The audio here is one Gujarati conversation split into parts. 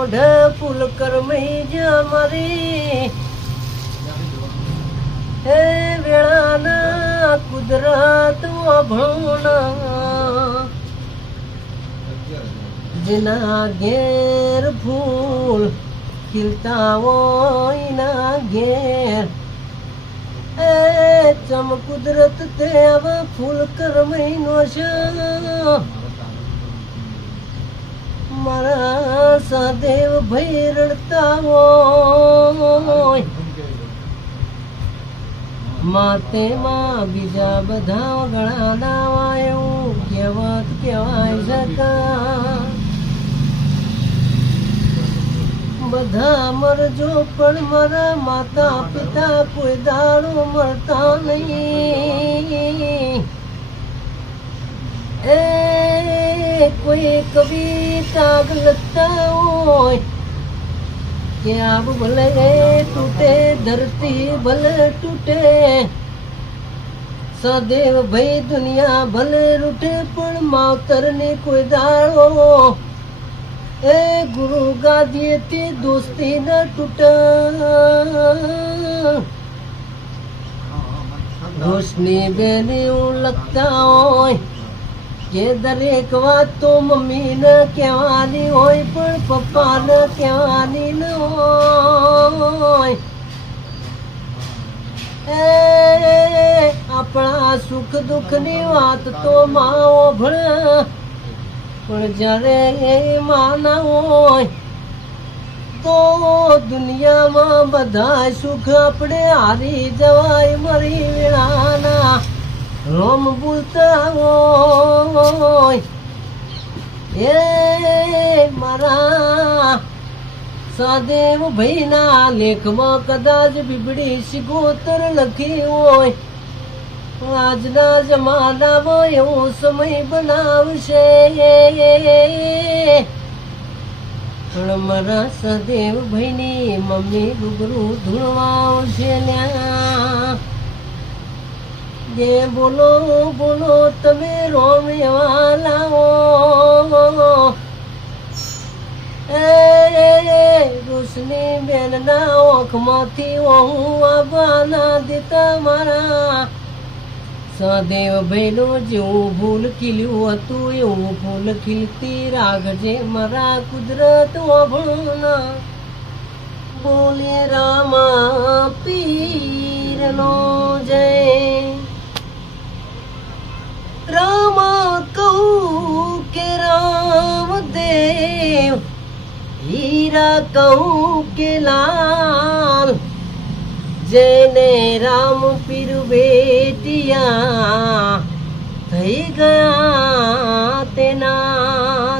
ઓઢ ફૂલ કરમઈ જા મારી હે વેળાના કુદરત અભણોના જેના ઘેર ફૂલ ખીલતા હોય ના ઘેર એ ચમ કુદરત તે આવા ફૂલ કરમઈ નો છે મારા સદેવ ભઈ રડતા હોય માતે માં બીજા બધા ઘણા નાવા એવું કહેવત કહેવાય શકા બધા મરજો પણ મારા માતા પિતા કોઈ દાડો મરતા નહીં એ કોઈ કવિતા લખતા હોય કે આબ ભલે તૂટે ધરતી ભલે તૂટે સદેવ ભાઈ દુનિયા ભલે રૂઠે પણ માવતર ને કોઈ દાડો એ ગુરુ ગાદીએ તે દોસ્તી ન તૂટ રોશની બેની લખતા હોય કે દરેક વાત તો મમ્મી ને કહેવાની હોય પણ પપ્પા ને કહેવાની ન હોય એ આપણા સુખ દુઃખ ની વાત તો માઓ ભણે પણ જ્યારે એ માના હોય તો દુનિયામાં બધા સુખ આપણે હારી જવાય મરી વેળાના રોમ બોલતા હોય એ મારા સદેવ ભાઈના લેખમાં કદાચ બીબડી સિગોતર લખી હોય આજના જમાનામાં એવો સમય બનાવશે પણ મારા સદેવ ભાઈની મમ્મી રૂબરૂ ધૂળવા આવશે જે બોલો બોલો તમે રોમ એવા લાવો રોશની બેન ના ઓખમાંથી હું આવવાના દેતા મારા સદેવ ભાઈનું જેવું ફૂલ ખીલ્યું હતું એવું ફૂલ ખીલતી રાખજે મારા કુદરત અભણોના બોલે રામા પીરનો જય રામા કહું કે રામદેવ હીરા કહું કે લાલ જેને રામ પીર બેટિયા થઈ ગયા તેના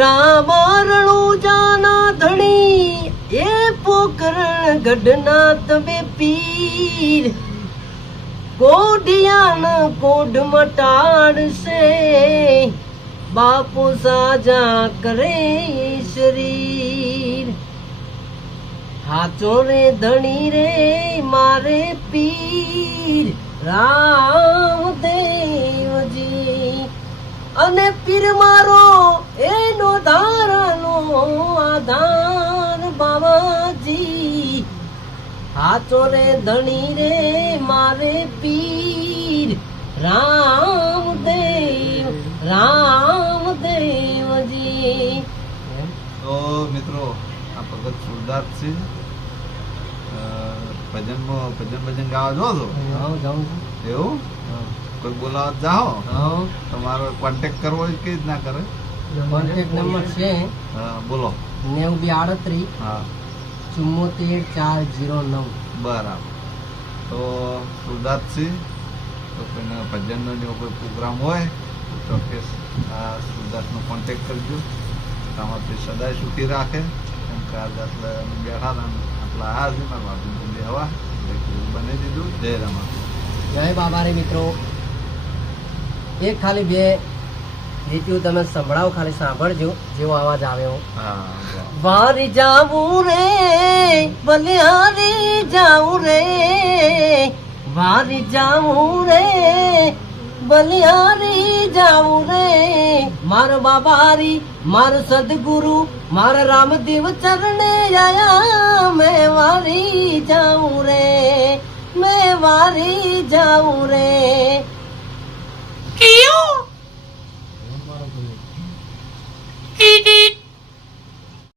રામારણું જાના ધણી એ પોકરણ ગઢના તમે પીર કોઢિયાના કોઢ મટાડશે બાપુ સાજા કરે શરીર હાચો રે ધણી રે મારે પીર રામદેવજી અને પીર મારો એનો ધારાનો આધાર બાબાજી હાચો રે ધણી રે મારે પીર રામદેવજી તો મિત્રો આ ભગત સુરદાસસિંહ ભજન ગાવા જો છો એવું કોઈ બોલાવા જાઓ તમારો કોન્ટેક્ટ કરવો હોય કે ના કરે કોન્ટેક્ટ નંબર છે બોલો 9238 હા 74 409 બરાબર તો સુરદાસસિંહ તો કોઈને ભજનનો જો કોઈ પ્રોગ્રામ હોય તો ચોક્કસ આ સુરદાસનો કોન્ટેક્ટ કરજો તમારી સદાય સુખી રાખે એમ કે આજે આટલે બેઠા હતા આટલા આ છે મારા બાજુ હવા બની દીધું જય રમા જય બાબા રે મિત્રો એક ખાલી બે લીટીઓ તમે સંભળાવો ખાલી સાંભળજો જેવો અવાજ આવ્યો વારી જાવું રે બલિહારી જાવું રે વારી જાવું રે બલિહારી જાઉં રે માર બાબારી માર સદગુરુ મારા રામદેવ ચરણે આયા મેં વારી જાઉં રે મેં વારી જાઉં રે